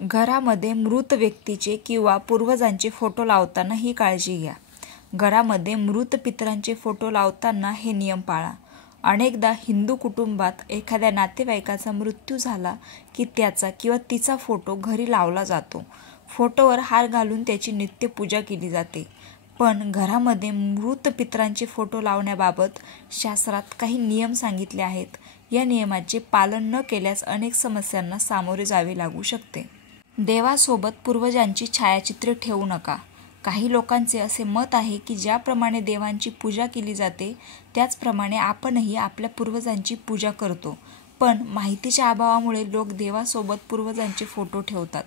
घरामध्ये मृत व्यक्तीचे किंवा पूर्वजांचे फोटो लावताना ही काळजी घ्या. घरामध्ये मृत पितरांचे फोटो लावताना हे नियम पाळा. अनेकदा हिंदू कुटुंबात एखाद्या नातेवाईकाचा मृत्यू झाला की त्याचा किंवा तिचा फोटो घरी लावला जातो. फोटोवर हार घालून त्याची नित्यपूजा केली जाते. पण घरामध्ये मृत पितरांचे फोटो लावण्याबाबत शास्त्रात काही नियम सांगितले आहेत. या नियमाचे पालन न केल्यास अनेक समस्यांना सामोरे जावे लागू शकते. देवासोबत पूर्वजांची छायाचित्रे ठेवू नका. काही लोकांचे असे मत आहे की ज्याप्रमाणे देवांची पूजा केली जाते त्याचप्रमाणे आपणही आपल्या पूर्वजांची पूजा करतो. पण माहितीच्या अभावामुळे लोक देवासोबत पूर्वजांचे फोटो ठेवतात.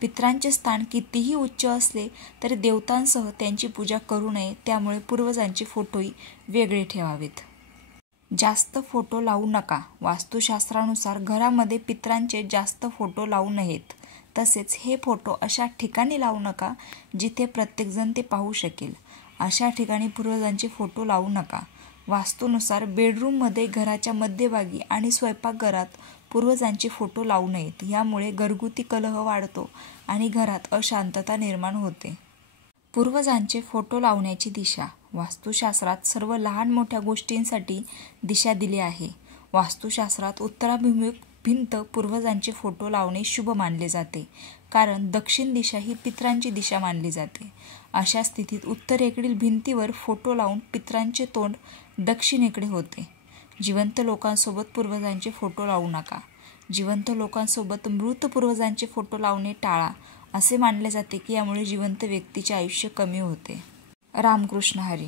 पितरांचे स्थान कितीही उच्च असले तरी देवतांसह त्यांची पूजा करू नये. त्यामुळे पूर्वजांचे फोटोही वेगळे ठेवावेत. जास्त फोटो लावू नका. वास्तुशास्त्रानुसार घरामध्ये पितरांचे जास्त फोटो लावू नयेत. तसेच हे फोटो अशा ठिकाणी लावू नका जिथे प्रत्येकजण ते पाहू शकेल. अशा ठिकाणी पूर्वजांचे फोटो लावू नका. वास्तूनुसार बेडरूममध्ये, घराच्या मध्यभागी आणि स्वयंपाकघरात पूर्वजांचे फोटो लावू नयेत. यामुळे घरगुती कलह वाढतो आणि घरात अशांतता निर्माण होते. पूर्वजांचे फोटो लावण्याची दिशा. वास्तुशास्त्रात सर्व लहान मोठ्या गोष्टींसाठी दिशा दिली आहे. वास्तुशास्त्रात उत्तराभिमुख भिंत पूर्वजांचे फोटो लावणे शुभ मानले जाते, कारण दक्षिण दिशा ही पितरांची दिशा मानली जाते. अशा स्थितीत उत्तरेकडील भिंतीवर फोटो लावून पितरांचे तोंड दक्षिणेकडे होते. जिवंत लोकांसोबत पूर्वजांचे फोटो लावू नका. जिवंत लोकांसोबत मृत पूर्वजांचे फोटो लावणे टाळा. असे मानले जाते की यामुळे जिवंत व्यक्तीचे आयुष्य कमी होते. रामकृष्ण हरी.